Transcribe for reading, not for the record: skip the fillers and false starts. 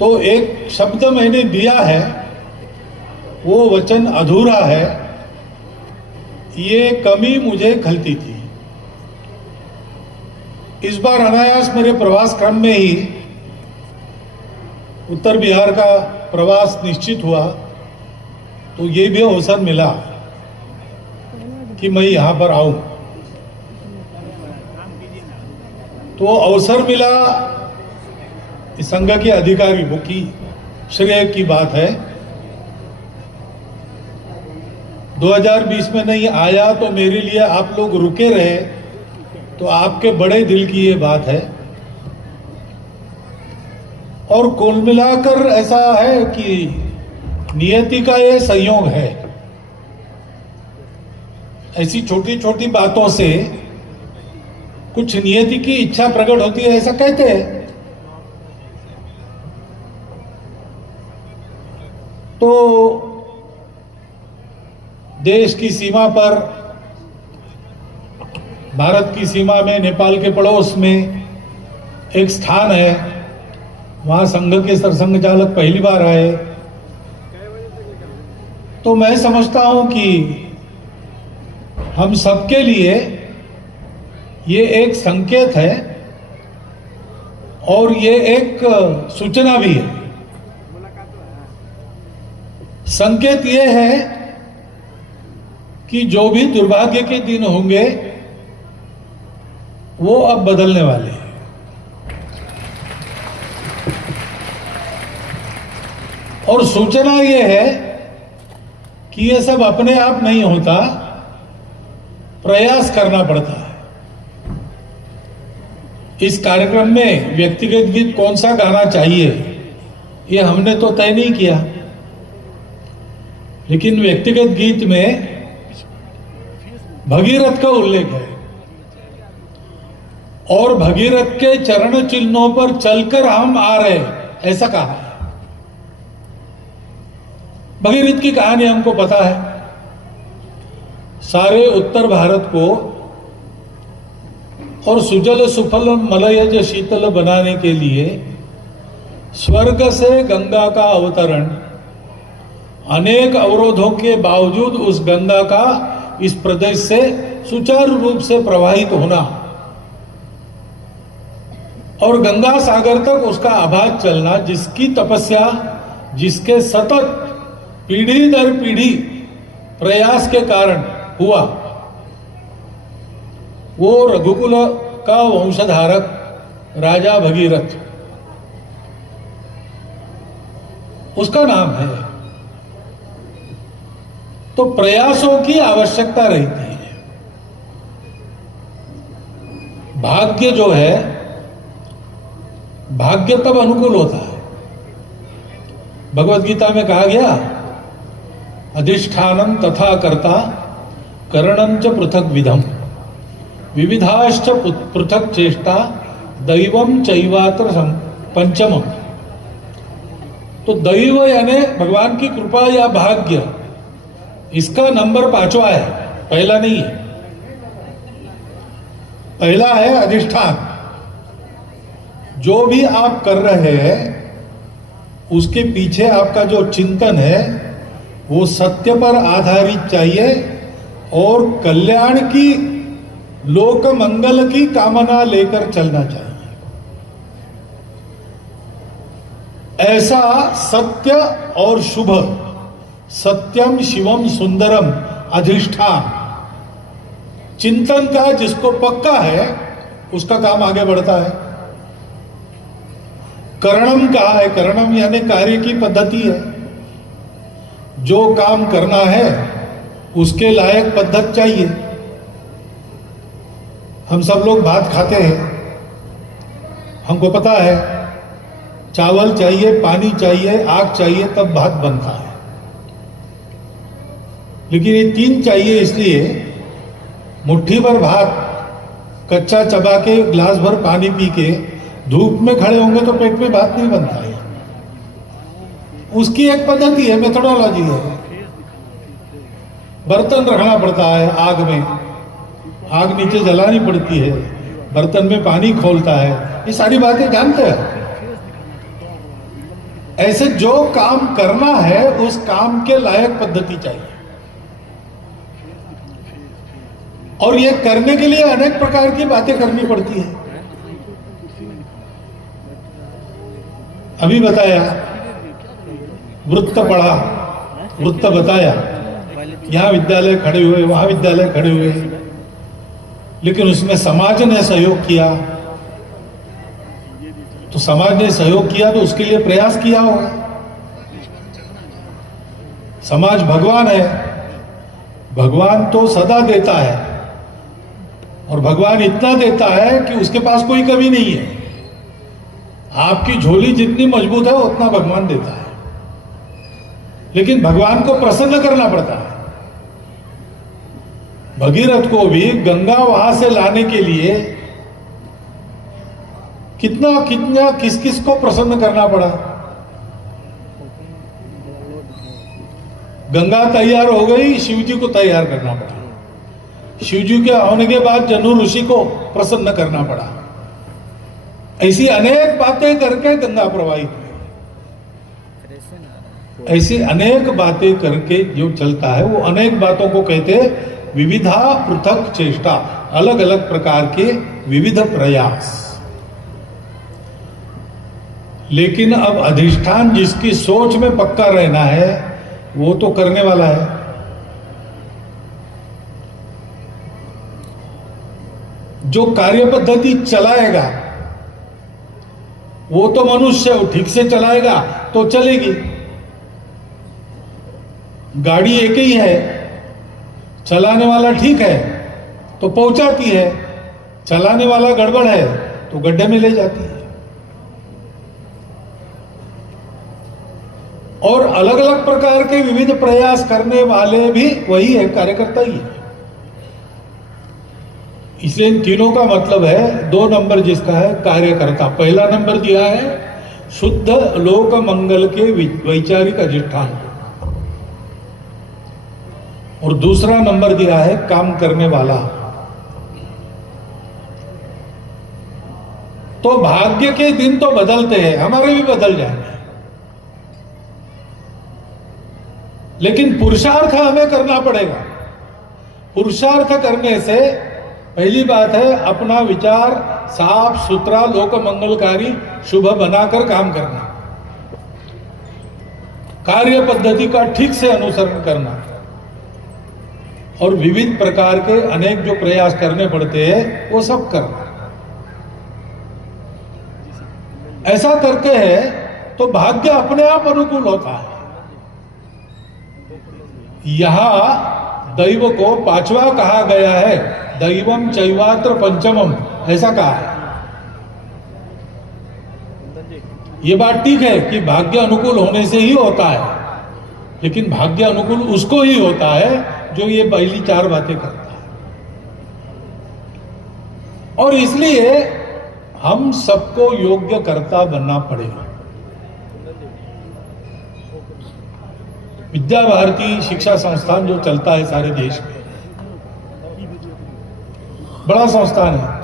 तो एक शब्द मैंने दिया है, वो वचन अधूरा है, ये कमी मुझे खलती थी। इस बार अनायास मेरे प्रवास क्रम में ही उत्तर बिहार का प्रवास निश्चित हुआ, तो ये भी अवसर मिला कि मैं यहाँ पर आऊं। तो अवसर मिला, इस संघ के अधिकारियों की श्रेय की बात है। 2020 में नहीं आया तो मेरे लिए आप लोग रुके रहे, तो आपके बड़े दिल की ये बात है। और कुल मिलाकर ऐसा है कि नियति का ये संयोग है। ऐसी छोटी छोटी बातों से कुछ नियति की इच्छा प्रकट होती है, ऐसा कहते हैं। तो देश की सीमा पर, भारत की सीमा में, नेपाल के पड़ोस में एक स्थान है, वहां संघ के सरसंघ चालक पहली बार आए। तो मैं समझता हूं कि हम सबके लिए ये एक संकेत है और ये एक सूचना भी है। संकेत ये है कि जो भी दुर्भाग्य के दिन होंगे वो अब बदलने वाले हैं। और सूचना ये है कि ये सब अपने आप नहीं होता, प्रयास करना पड़ता है। इस कार्यक्रम में व्यक्तिगत गीत कौन सा गाना चाहिए ये हमने तो तय नहीं किया, लेकिन व्यक्तिगत गीत में भगीरथ का उल्लेख है और भगीरथ के चरण चिन्हों पर चलकर हम आ रहे, ऐसा कहा है। भगीरथ की कहानी हमको पता है। सारे उत्तर भारत को और सुजल सुफल मलयज शीतल बनाने के लिए स्वर्ग से गंगा का अवतरण, अनेक अवरोधों के बावजूद उस गंगा का इस प्रदेश से सुचारू रूप से प्रवाहित होना और गंगा सागर तक उसका आबाद चलना, जिसकी तपस्या, जिसके सतत पीढ़ी दर पीढ़ी प्रयास के कारण हुआ, वो रघुकुल का वंशधारक राजा भगीरथ, उसका नाम है। तो प्रयासों की आवश्यकता रहती है। भाग्य जो है, भाग्य तब अनुकूल होता है। भगवत गीता में कहा गया, अधिष्ठानम तथा कर्ता करणं च पृथक विधम विविधाश्च पृथक चेष्टा दैवम चैवात्र पंचम। तो दैव यानी भगवान की कृपा या भाग्य, इसका नंबर 5वां है, पहला नहीं है। पहला है अधिष्ठान। जो भी आप कर रहे हैं उसके पीछे आपका जो चिंतन है वो सत्य पर आधारित चाहिए और कल्याण की, लोक मंगल की कामना लेकर चलना चाहिए। ऐसा सत्य और शुभ, सत्यम शिवम सुंदरम अधिष्ठान चिंतन का जिसको पक्का है उसका काम आगे बढ़ता है। करणम कहा है, करणम यानी कार्य की पद्धति है। जो काम करना है उसके लायक पद्धति चाहिए। हम सब लोग भात खाते हैं, हमको पता है चावल चाहिए, पानी चाहिए, आग चाहिए, तब भात बनता है। लेकिन ये 3 चाहिए, इसलिए मुट्ठी भर भात कच्चा चबा के ग्लास भर पानी पी के धूप में खड़े होंगे तो पेट में भात नहीं बनता है। उसकी एक पद्धति है, मेथोडोलॉजी है। बर्तन रखना पड़ता है आग में, आग नीचे जलानी पड़ती है, बर्तन में पानी खोलता है, ये सारी बातें जानते हैं। ऐसे जो काम करना है उस काम के लायक पद्धति चाहिए, और ये करने के लिए अनेक प्रकार की बातें करनी पड़ती है। अभी बताया, वृत्त पढ़ा, वृत्त बताया, यहां विद्यालय खड़े हुए, वहां विद्यालय खड़े हुए, लेकिन उसमें समाज ने सहयोग किया। तो समाज ने सहयोग किया तो उसके लिए प्रयास किया होगा। समाज भगवान है, भगवान तो सदा देता है, और भगवान इतना देता है कि उसके पास कोई कमी नहीं है। आपकी झोली जितनी मजबूत है उतना भगवान देता है, लेकिन भगवान को प्रसन्न करना पड़ता है। भगीरथ को भी गंगा वहां से लाने के लिए कितना कितना किस किस को प्रसन्न करना पड़ा। गंगा तैयार हो गई, शिव जी को तैयार करना पड़ा। शिव जी के होने के बाद जनु ऋषि को प्रसन्न करना पड़ा। ऐसी अनेक बातें करके गंगा प्रवाहित हुई। ऐसी अनेक बातें करके जो चलता है वो अनेक बातों को कहते विविधा पृथक चेष्टा, अलग अलग प्रकार के विविध प्रयास। लेकिन अब अधिष्ठान जिसकी सोच में पक्का रहना है वो तो करने वाला है। जो कार्य पद्धति चलाएगा वो तो मनुष्य ठीक से चलाएगा तो चलेगी। गाड़ी एक ही है, चलाने वाला ठीक है तो पहुंचाती है, चलाने वाला गड़बड़ है तो गड्ढे में ले जाती है। और अलग अलग प्रकार के विविध प्रयास करने वाले भी वही है, कार्यकर्ता ही है। इसलिए इन तीनों का मतलब है, 2 नंबर जिसका है कार्यकर्ता। पहला नंबर दिया है शुद्ध लोक मंगल के वैचारिक अधिष्ठान, और दूसरा नंबर दिया है काम करने वाला। तो भाग्य के दिन तो बदलते हैं, हमारे भी बदल जाएंगे, लेकिन पुरुषार्थ हमें करना पड़ेगा। पुरुषार्थ करने से पहली बात है अपना विचार साफ सुथरा लोक मंगलकारी शुभ बनाकर काम करना, कार्य पद्धति का ठीक से अनुसरण करना, और विविध प्रकार के अनेक जो प्रयास करने पड़ते हैं वो सब करना। ऐसा करके है तो भाग्य अपने आप अनुकूल होता है। यहां दैव को 5वां कहा गया है, दैवम चैवात्र पंचमम, ऐसा कहा है। ये बात ठीक है कि भाग्य अनुकूल होने से ही होता है, लेकिन भाग्य अनुकूल उसको ही होता है जो ये पहली 4 बातें करता है। और इसलिए हम सबको योग्य कर्ता बनना पड़ेगा। विद्या भारती शिक्षा संस्थान जो चलता है सारे देश में, बड़ा संस्थान है।